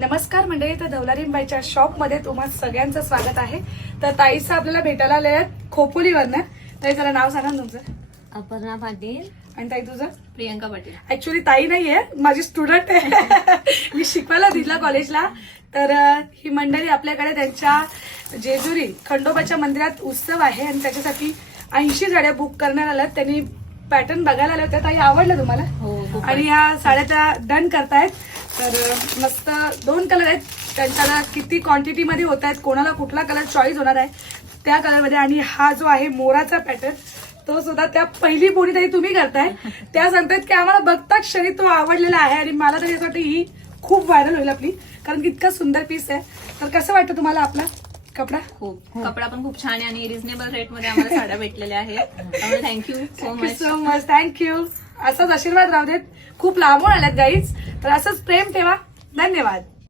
नमस्कार मंडळी, तर धवलारीबाईच्या शॉपमध्ये तुम्हा सगळ्यांचं स्वागत आहे. तर ताईचं आपल्याला भेटायला आले आहेत खोपोलीवरनं. ताई जरा नाव सांगा ना तुमचं. अपर्णा पाटील. आणि ताई तुझं? प्रियंका पाटील. ऍक्च्युली ताई नाहीये, माझी स्टुडंट आहे. मी शिकवायला दिला कॉलेजला. तर ही मंडळी आपल्याकडे त्यांच्या जेजुरी खंडोबाच्या मंदिरात उत्सव आहे आणि त्याच्यासाठी 80 साड्या बुक करण्यात आल्यात. त्यांनी पॅटर्न बघायला आले होते. ताई आवडलं तुम्हाला? हो. आणि ह्या साड्या त्या डन करतायत. तर मस्त 2 कलर आहेत त्यांच्याला. किती क्वांटिटी मध्ये होत आहेत, कोणाला कुठला कलर चॉईस होणार आहे त्या कलर मध्ये. आणि हा जो आहे मोराचा पॅटर्न तो सुद्धा त्या पहिली बोली तरी तुम्ही करताय. त्या सांगतायत की आम्हाला बघता क्षणी तो आवडलेला आहे आणि मला तरी असं वाटतं ही खूप व्हायरल होईल आपली, कारण की इतका सुंदर पीस आहे. तर कसं वाटतं तुम्हाला आपला कपडा? खूप कपडा पण खूप छान आहे आणि रिझनेबल रेट मध्ये आम्हाला साड्या भेटलेल्या आहेत. त्यामुळे थँक्यू सो मच. थँक्यू. असाच आशीर्वाद राहू देत. खूप लांबून आल्यात गाईज, तर असंच प्रेम ठेवा. धन्यवाद.